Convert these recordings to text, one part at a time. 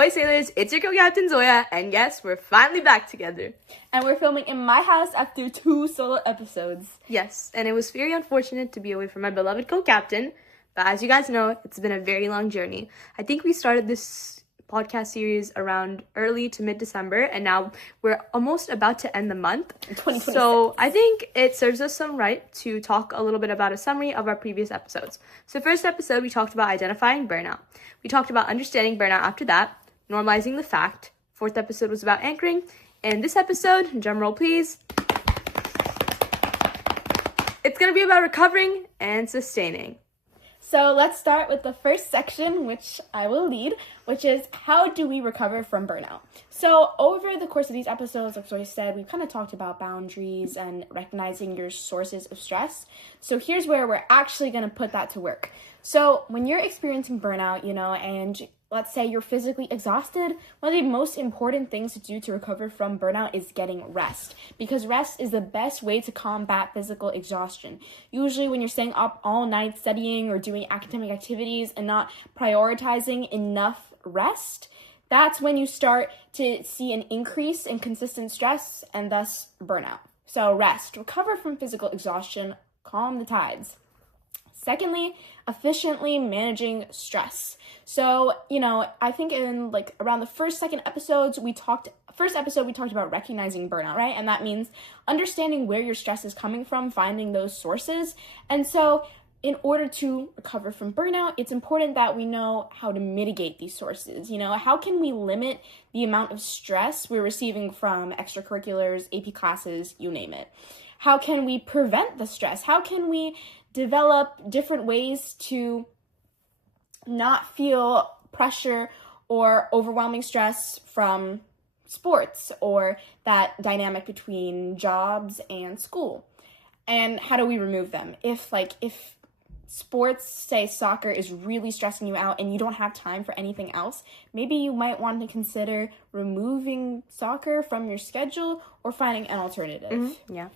Ahoy sailors, it's your co-captain Zoeya, and yes, we're finally back together. And we're filming in my house after 2 solo episodes. Yes, and it was very unfortunate to be away from my beloved co-captain, but as you guys know, it's been a very long journey. I think we started this podcast series around early to mid-December, and now we're almost about to end the month. 2026. So I think it serves us some right to talk a little bit about a summary of our previous episodes. So first episode, we talked about identifying burnout. We talked about understanding burnout after that, normalizing the fact. Fourth episode was about anchoring. And this episode, drumroll please, it's going to be about recovering and sustaining. So let's start with the first section, which I will lead, which is how do we recover from burnout? So over the course of these episodes, like I said, we've kind of talked about boundaries and recognizing your sources of stress. So here's where we're actually going to put that to work. So when you're experiencing burnout, and let's say you're physically exhausted, one of the most important things to do to recover from burnout is getting rest, because rest is the best way to combat physical exhaustion. Usually when you're staying up all night studying or doing academic activities and not prioritizing enough rest, that's when you start to see an increase in consistent stress and thus burnout. So rest, recover from physical exhaustion, calm the tides. Secondly, efficiently managing stress. So, I think in around the second episode, we talked about recognizing burnout, right? And that means understanding where your stress is coming from, finding those sources. And so in order to recover from burnout, it's important that we know how to mitigate these sources. How can we limit the amount of stress we're receiving from extracurriculars, AP classes, you name it? How can we prevent the stress? How can we develop different ways to not feel pressure or overwhelming stress from sports or that dynamic between jobs and school? And how do we remove them? If sports, say soccer, is really stressing you out and you don't have time for anything else, maybe you might want to consider removing soccer from your schedule or finding an alternative. Mm-hmm. Yeah.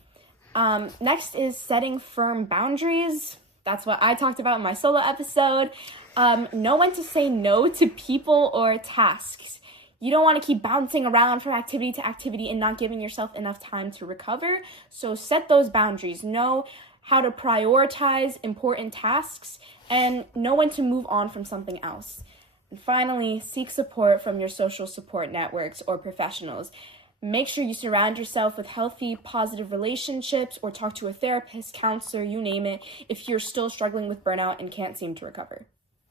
Next is setting firm boundaries. That's what I talked about in my solo episode. Know when to say no to people or tasks. You don't want to keep bouncing around from activity to activity and not giving yourself enough time to recover. So set those boundaries. Know how to prioritize important tasks and know when to move on from something else. And finally, seek support from your social support networks or professionals. Make sure you surround yourself with healthy, positive relationships or talk to a therapist, counselor, you name it, if you're still struggling with burnout and can't seem to recover.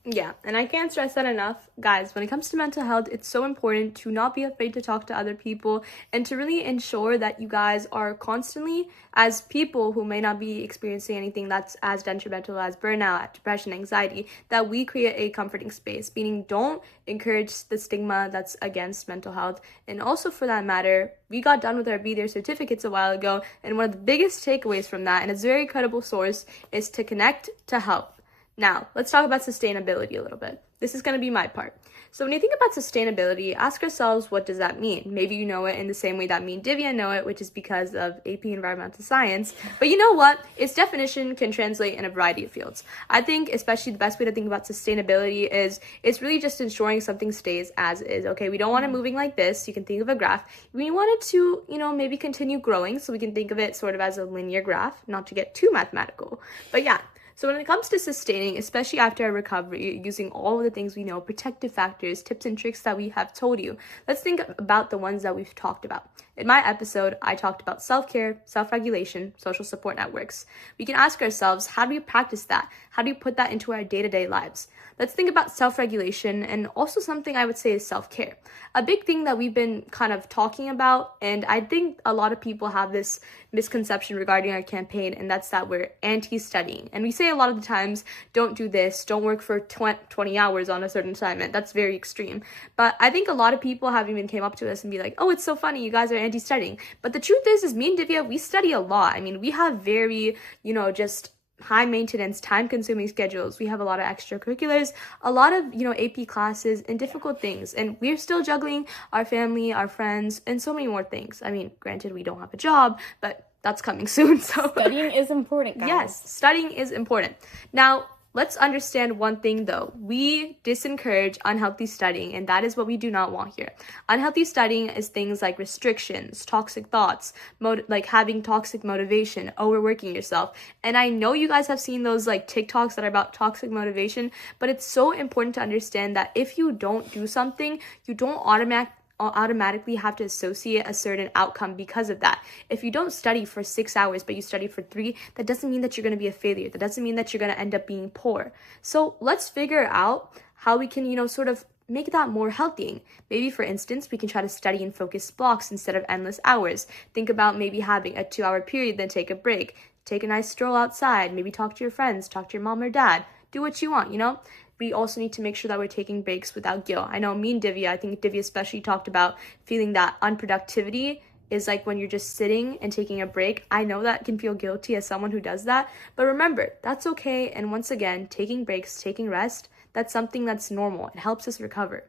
Yeah, and I can't stress that enough. Guys, when it comes to mental health, it's so important to not be afraid to talk to other people and to really ensure that you guys are constantly, as people who may not be experiencing anything that's as detrimental as burnout, depression, anxiety, that we create a comforting space, meaning don't encourage the stigma that's against mental health. And also, for that matter, we got done with our Be There certificates a while ago, and one of the biggest takeaways from that, and it's a very credible source, is to connect to help. Now, let's talk about sustainability a little bit. This is going to be my part. So when you think about sustainability, ask yourselves, what does that mean? Maybe you know it in the same way that me and Divya know it, which is because of AP Environmental Science. But you know what? Its definition can translate in a variety of fields. I think especially the best way to think about sustainability is it's really just ensuring something stays as is, okay? We don't want it moving like this. You can think of a graph. We want it to, maybe continue growing, so we can think of it sort of as a linear graph, not to get too mathematical. But yeah. So when it comes to sustaining, especially after our recovery, using all of the things we know, protective factors, tips and tricks that we have told you, let's think about the ones that we've talked about. In my episode, I talked about self-care, self-regulation, social support networks. We can ask ourselves, how do we practice that? How do we put that into our day-to-day lives? Let's think about self-regulation, and also something I would say is self-care. A big thing that we've been kind of talking about, and I think a lot of people have this misconception regarding our campaign, and that's that we're anti-studying. And we say a lot of the times, don't do this, don't work for 20 hours on a certain assignment. That's very extreme. But I think a lot of people have even came up to us and be like, oh, it's so funny, you guys are anti-studying. But the truth is me and Divya, we study a lot. I mean, we have very, just high maintenance, time consuming schedules. We have a lot of extracurriculars, a lot of, AP classes and difficult things. And we're still juggling our family, our friends, and so many more things. I mean, granted, we don't have a job, but that's coming soon. So studying is important, guys. Yes, studying is important. Now, Let's understand one thing though. We disencourage unhealthy studying, and that is what we do not want here. Unhealthy studying is things like restrictions, toxic thoughts, like having toxic motivation, overworking yourself. And I know you guys have seen those like TikToks that are about toxic motivation, but it's so important to understand that if you don't do something, you don't automatically have to associate a certain outcome because of that. If you don't study for 6 hours but you study for 3, that doesn't mean that you're going to be a failure. That doesn't mean that you're going to end up being poor. So let's figure out how we can, sort of make that more healthy. Maybe, for instance, we can try to study in focused blocks instead of endless hours. Think about maybe having a 2-hour period, then take a break. Take a nice stroll outside. Maybe talk to your friends, talk to your mom or dad. Do what you want, We also need to make sure that we're taking breaks without guilt. I know me and Divya, I think Divya especially talked about feeling that unproductivity is like when you're just sitting and taking a break. I know that can feel guilty as someone who does that, but remember, that's okay. And once again, taking breaks, taking rest, that's something that's normal. It helps us recover.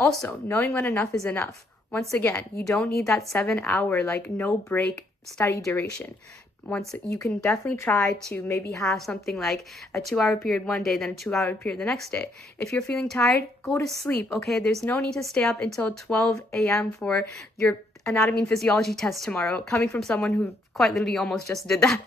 Also, knowing when enough is enough. Once again, you don't need that 7-hour, like no break study duration. Once you can definitely try to maybe have something like a 2-hour period one day, then a 2-hour period the next day. If you're feeling tired, go to sleep, okay? There's no need to stay up until 12 a.m. for your anatomy and physiology test tomorrow, coming from someone who quite literally almost just did that.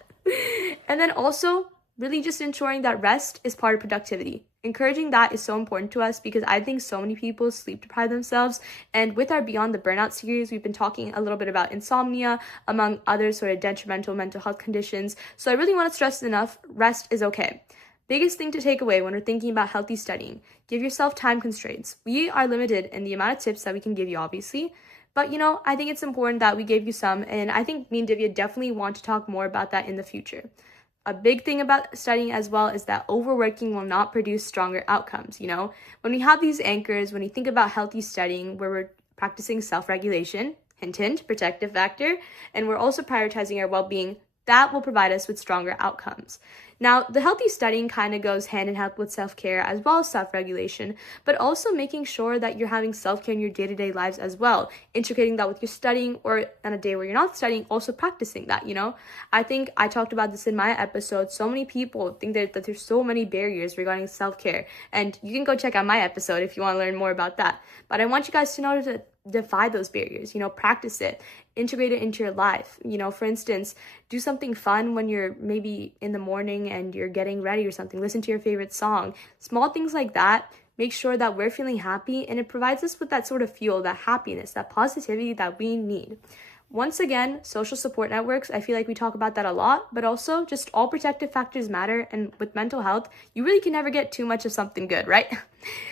And then also, really just ensuring that rest is part of productivity. Encouraging that is so important to us because I think so many people sleep deprive themselves. And with our Beyond the Burnout series, we've been talking a little bit about insomnia, among other sort of detrimental mental health conditions. So I really want to stress enough, rest is okay. Biggest thing to take away when we're thinking about healthy studying, give yourself time constraints. We are limited in the amount of tips that we can give you, obviously. But, I think it's important that we gave you some. And I think me and Divya definitely want to talk more about that in the future. A big thing about studying as well is that overworking will not produce stronger outcomes. When we have these anchors, when we think about healthy studying, where we're practicing self-regulation, hint, hint, protective factor, and we're also prioritizing our well-being, that will provide us with stronger outcomes. Now, the healthy studying kind of goes hand in hand with self-care as well as self-regulation, but also making sure that you're having self-care in your day-to-day lives as well, integrating that with your studying, or on a day where you're not studying, also practicing that, I think I talked about this in my episode. So many people think that there's so many barriers regarding self-care, and you can go check out my episode if you want to learn more about that. But I want you guys to know to defy those barriers, practice it, integrate it into your life. For instance, do something fun when you're maybe in the morning and you're getting ready or something. Listen to your favorite song. Small things like that make sure that we're feeling happy, and it provides us with that sort of fuel, that happiness, that positivity that we need. Once again, social support networks, I feel like we talk about that a lot, but also just all protective factors matter. And with mental health, you really can never get too much of something good, right?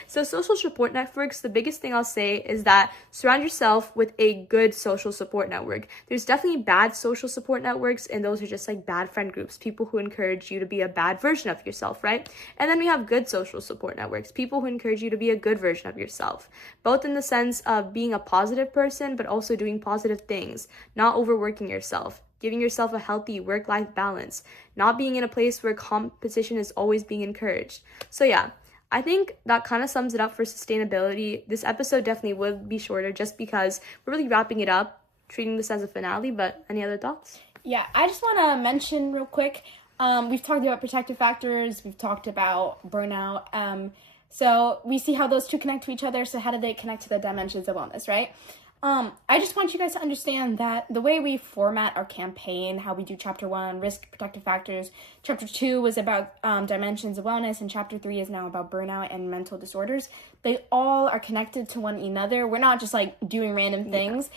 So social support networks, the biggest thing I'll say is that surround yourself with a good social support network. There's definitely bad social support networks, and those are just like bad friend groups, people who encourage you to be a bad version of yourself, right? And then we have good social support networks, people who encourage you to be a good version of yourself, both in the sense of being a positive person, but also doing positive things, not overworking yourself, giving yourself a healthy work-life balance, not being in a place where competition is always being encouraged. So yeah, I think that kind of sums it up for sustainability. This episode definitely would be shorter just because we're really wrapping it up, treating this as a finale, but any other thoughts? Yeah, I just want to mention real quick, we've talked about protective factors, we've talked about burnout, so we see how those two connect to each other, so how do they connect to the dimensions of wellness, right? I just want you guys to understand that the way we format our campaign, how we do chapter 1, risk protective factors, chapter 2 was about dimensions of wellness, and chapter 3 is now about burnout and mental disorders. They all are connected to one another. We're not just like doing random things.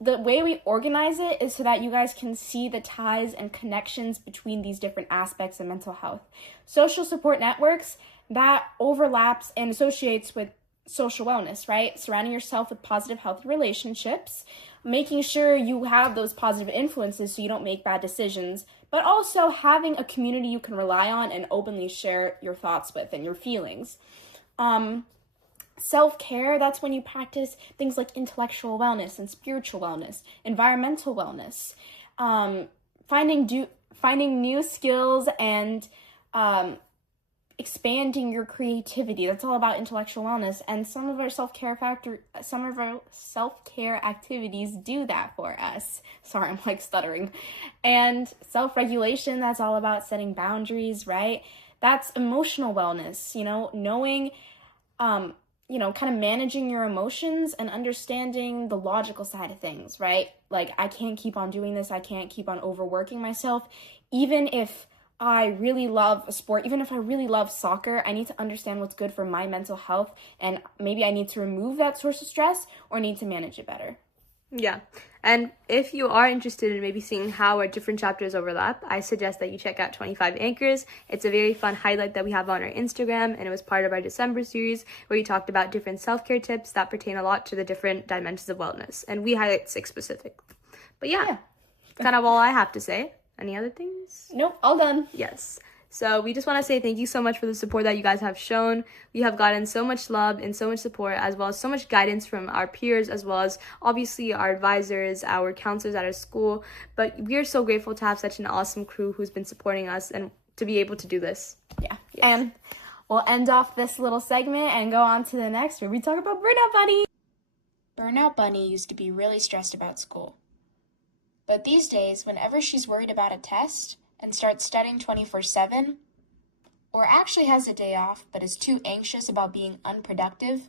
The way we organize it is so that you guys can see the ties and connections between these different aspects of mental health. Social support networks, that overlaps and associates with social wellness, right? Surrounding yourself with positive, healthy relationships, making sure you have those positive influences so you don't make bad decisions, but also having a community you can rely on and openly share your thoughts with and your feelings. Self-care, that's when you practice things like intellectual wellness and spiritual wellness, environmental wellness, finding new skills and expanding your creativity. That's all about intellectual wellness, and some of our self-care activities do that for us. Sorry, I'm like stuttering. And self-regulation, that's all about setting boundaries, right? That's emotional wellness, knowing, kind of managing your emotions and understanding the logical side of things, right? Like, I can't keep on doing this. I can't keep on overworking myself. Even if I really love a sport, even if I really love soccer, I need to understand what's good for my mental health, and maybe I need to remove that source of stress or need to manage it better. Yeah. And if you are interested in maybe seeing how our different chapters overlap, I suggest that you check out 25 Anchors. It's a very fun highlight that we have on our Instagram, and it was part of our December series where we talked about different self-care tips that pertain a lot to the different dimensions of wellness. And we highlight 6 specifically. But yeah. That's kind of all I have to say. Any other things? Nope, all done. Yes. So we just want to say thank you so much for the support that you guys have shown. We have gotten so much love and so much support, as well as so much guidance from our peers, as well as obviously our advisors, our counselors at our school. But we are so grateful to have such an awesome crew who's been supporting us and to be able to do this. Yeah. Yes. And we'll end off this little segment and go on to the next where we talk about Burnout Bunny. Burnout Bunny used to be really stressed about school. But these days, whenever she's worried about a test and starts studying 24/7, or actually has a day off but is too anxious about being unproductive,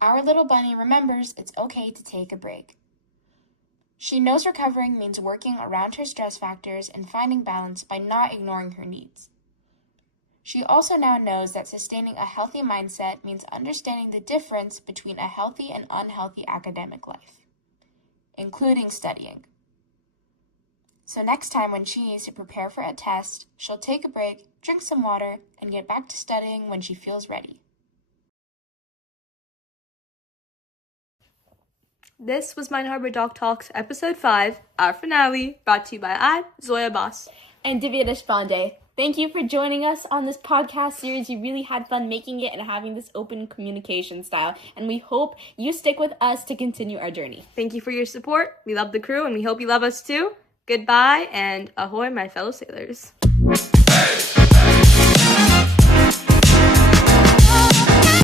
our little bunny remembers it's okay to take a break. She knows recovering means working around her stress factors and finding balance by not ignoring her needs. She also now knows that sustaining a healthy mindset means understanding the difference between a healthy and unhealthy academic life, including studying. So next time when she needs to prepare for a test, she'll take a break, drink some water, and get back to studying when she feels ready. This was Mine Harbor Doc Talks Episode 5, our finale, brought to you by Zoeya, Abbas, and Divya Deshpande. Thank you for joining us on this podcast series. We really had fun making it and having this open communication style, and we hope you stick with us to continue our journey. Thank you for your support. We love the crew, and we hope you love us too. Goodbye, and ahoy, my fellow sailors. Hey.